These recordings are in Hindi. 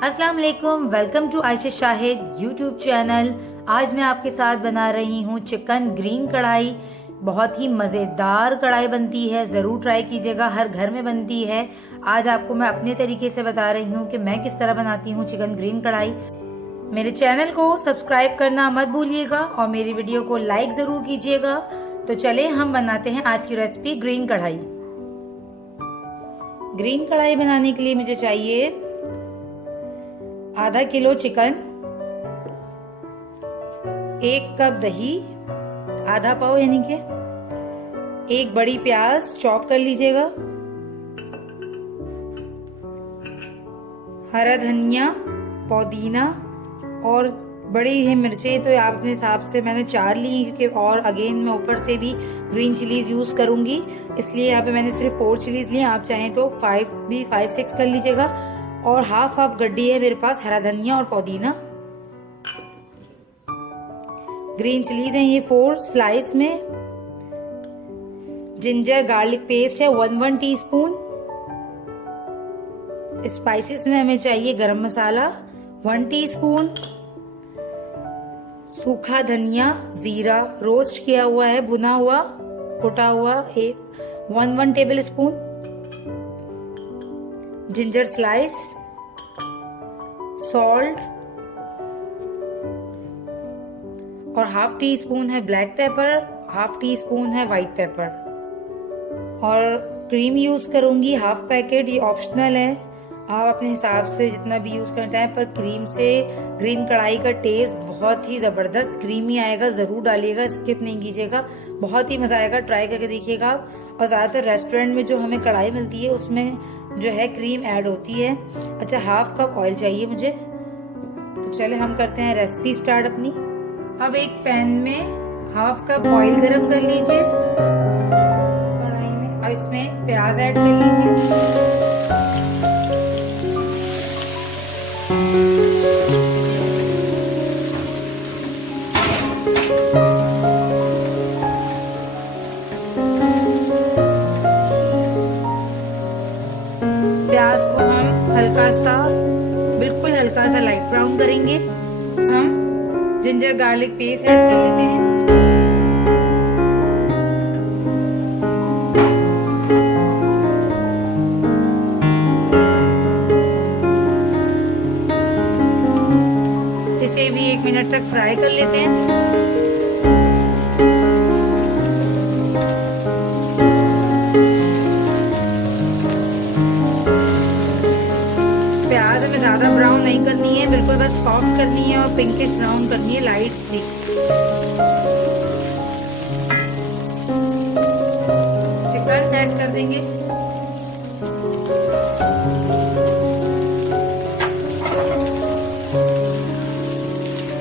अस्सलाम वालेकुम, welcome to Ayesha Shahid YouTube channel. आज मैं आपके साथ बना रही हूँ चिकन ग्रीन कढ़ाई। बहुत ही मज़ेदार कढ़ाई बनती है, ज़रूर ट्राई कीजिएगा, हर घर में बनती है। आज आपको मैं अपने तरीके से बता रही हूँ कि मैं किस तरह बनाती हूँ चिकन ग्रीन कढ़ाई। मेरे चैनल को सब्सक्राइब करना मत भूलिएगा और मेरी वीडियो को लाइक ज़रूर कीजिएगा। तो चले हम बनाते हैं आज की रेसिपी ग्रीन कढ़ाई। ग्रीन कढ़ाई बनाने के लिए मुझे चाहिए आधा किलो चिकन, 1 कप दही, आधा पाव यानी कि 1 बड़ी प्याज चॉप कर लीजिएगा, हरा धनिया, पुदीना और बड़ी है मिर्चें तो आप अपने हिसाब से मैंने 4 ली, क्योंकि और अगेन मैं ऊपर से भी ग्रीन चिलीज यूज करूंगी, इसलिए यहाँ पे मैंने सिर्फ 4 चिलीज लिए। आप चाहें तो 5-6 कर लीजिएगा। और हाफ गड्डी है मेरे पास हरा धनिया और पुदीना। ग्रीन चिलीज है ये 4 स्लाइस में। जिंजर गार्लिक पेस्ट है 1 टीस्पून। स्पाइसेस में हमें चाहिए गरम मसाला 1 टीस्पून, सूखा धनिया, जीरा रोस्ट किया हुआ है, भुना हुआ कुटा हुआ 1 table spoon, ginger slice, salt और हाफ टी स्पून है black pepper, half tea spoon है व्हाइट पेपर। और क्रीम यूज करूंगी हाफ पैकेट, ये ऑप्शनल है, आप अपने हिसाब से जितना भी यूज करना चाहें, पर क्रीम से ग्रीन कढ़ाई का टेस्ट बहुत ही जबरदस्त क्रीमी आएगा। जरूर डालिएगा, स्किप नहीं कीजिएगा, बहुत ही मजा आएगा, ट्राई करके देखिएगा। और ज्यादातर रेस्टोरेंट में जो हमें कढ़ाई मिलती है उसमें जो है क्रीम ऐड होती है। अच्छा, हाफ कप ऑयल चाहिए मुझे। तो चले हम करते हैं रेसिपी स्टार्ट अपनी। अब एक पैन में हाफ कप ऑयल गरम कर लीजिए कढ़ाई में, और इसमें प्याज ऐड कर लीजिए। प्याज को हम बिल्कुल हल्का सा लाइट ब्राउन करेंगे। हम जिंजर गार्लिक पेस्ट ऐड कर लेते हैं। इसे भी 1 मिनट तक फ्राई कर लेते हैं। प्याज हमें ज्यादा ब्राउन नहीं करनी है, बिल्कुल बस सॉफ्ट करनी है और पिंकिश ब्राउन करनी है, लाइट सी। चिकन ऐड कर देंगे।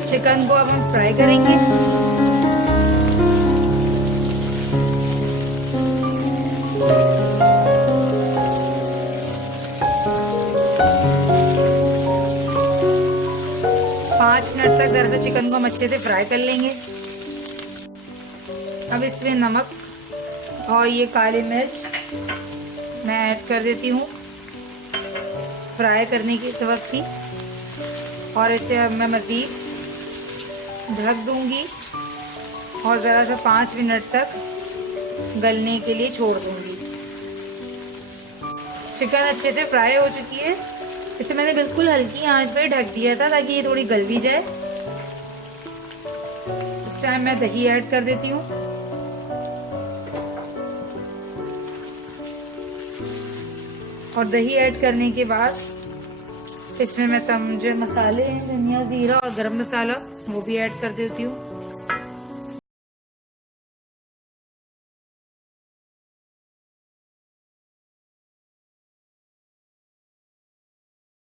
चिकन को अब हम फ्राई करेंगे। तक दरअसल चिकन को हम अच्छे से फ्राई कर लेंगे। अब इसमें नमक और ये काली मिर्च मैं ऐड कर देती हूँ फ्राई करने के वक्त ही, और इसे अब मैं मज़ीद ढक दूंगी और ज़रा सा 5 मिनट तक गलने के लिए छोड़ दूंगी। चिकन अच्छे से फ्राई हो चुकी है। इसे मैंने बिल्कुल हल्की आंच पे ढक दिया था ताकि ये थोड़ी गल भी जाए। इस टाइम मैं दही ऐड कर देती हूँ। और दही ऐड करने के बाद इसमें मैं जो मसाले हैं, धनिया, जीरा और गरम मसाला, वो भी ऐड कर देती हूँ।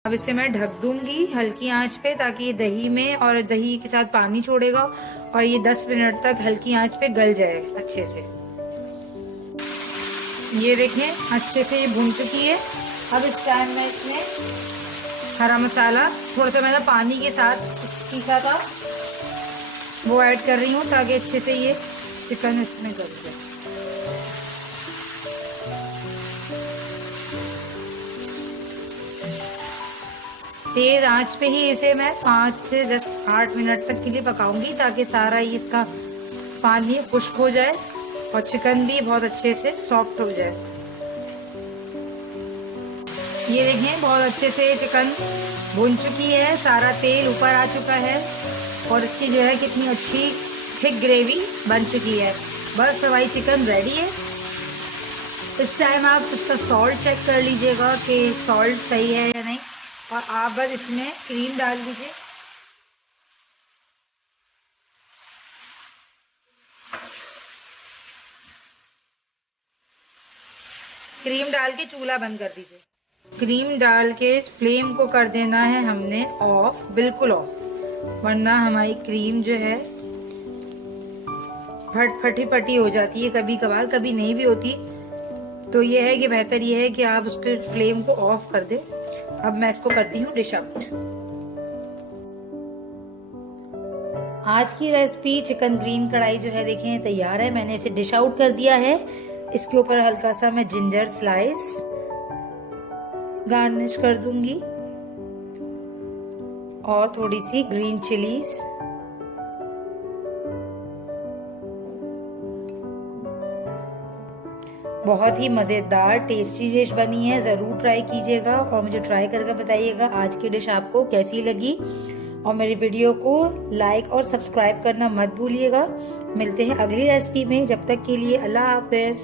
अब इसे मैं ढक दूंगी हल्की आंच पे ताकि ये दही में और दही के साथ पानी छोड़ेगा और ये 10 मिनट तक हल्की आंच पे गल जाए अच्छे से। ये देखें अच्छे से ये भून चुकी है। अब इस टाइम में इसमें हरा मसाला थोड़ा सा मैंने पानी के साथ पीसा था वो ऐड कर रही हूँ ताकि अच्छे से ये चिकन इसमें गल जाए। तेज आंच पे ही इसे मैं 5 से 8 मिनट तक के लिए पकाऊंगी, ताकि सारा ये इसका पानी खुश्क हो जाए और चिकन भी बहुत अच्छे से सॉफ्ट हो जाए। ये देखें बहुत अच्छे से चिकन भुन चुकी है, सारा तेल ऊपर आ चुका है और इसकी जो है कितनी अच्छी थिक ग्रेवी बन चुकी है। बस हमारी चिकन रेडी है। इस टाइम आप इसका सॉल्ट चेक कर लीजिएगा कि सॉल्ट सही है या नहीं, और आप बस इसमें क्रीम डाल दीजिए। क्रीम डाल के चूल्हा बंद कर दीजिए। क्रीम डाल के फ्लेम को कर देना है हमने ऑफ, बिल्कुल ऑफ, वरना हमारी क्रीम जो है फटी फटी हो जाती है कभी कभार, कभी नहीं भी होती। तो ये है कि बेहतर ये है कि आप उसके फ्लेम को ऑफ कर दे। अब मैं इसको करती हूँ डिश आउट। आज की रेसिपी चिकन ग्रीन कढ़ाई जो है देखें तैयार है। मैंने इसे डिश आउट कर दिया है। इसके ऊपर हल्का सा मैं जिंजर स्लाइस गार्निश कर दूंगी और थोड़ी सी ग्रीन चिलीज। बहुत ही मजेदार टेस्टी डिश बनी है, जरूर ट्राई कीजिएगा और मुझे ट्राई करके बताइएगा आज की डिश आपको कैसी लगी। और मेरी वीडियो को लाइक और सब्सक्राइब करना मत भूलिएगा। मिलते हैं अगली रेसिपी में, जब तक के लिए अल्लाह हाफिज।